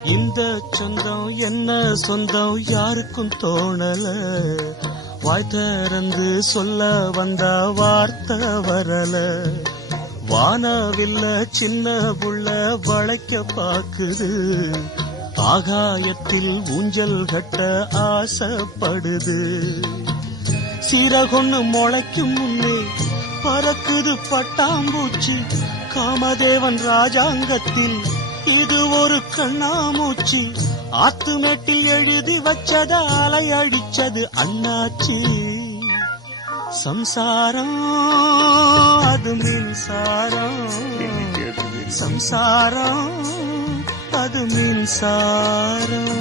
இந்த சொந்தம் என்ன சொந்தம் யாருக்கும் தோணல, வாய் திறந்து சொல்ல வந்த வார்த்தை வரல. வானவில்ல சின்ன புள்ள வளைக்க பாக்குது, ஆகாயத்தில் ஊஞ்சல் கட்ட ஆசைப்படுது. சீரகொன்னு முளைக்கும் முன்னே பறக்குது பட்டாம்பூச்சி, காமதேவன் ராஜாங்கத்தில் இது ஒரு கண்ணாமூச்சி. ஆத்துமேட்டில் எழுதி வச்சத அலை அடிச்சது அண்ணாச்சி. சம்சாரம் அது மின்சாரம், சம்சாரம் அது மின்சாரம்.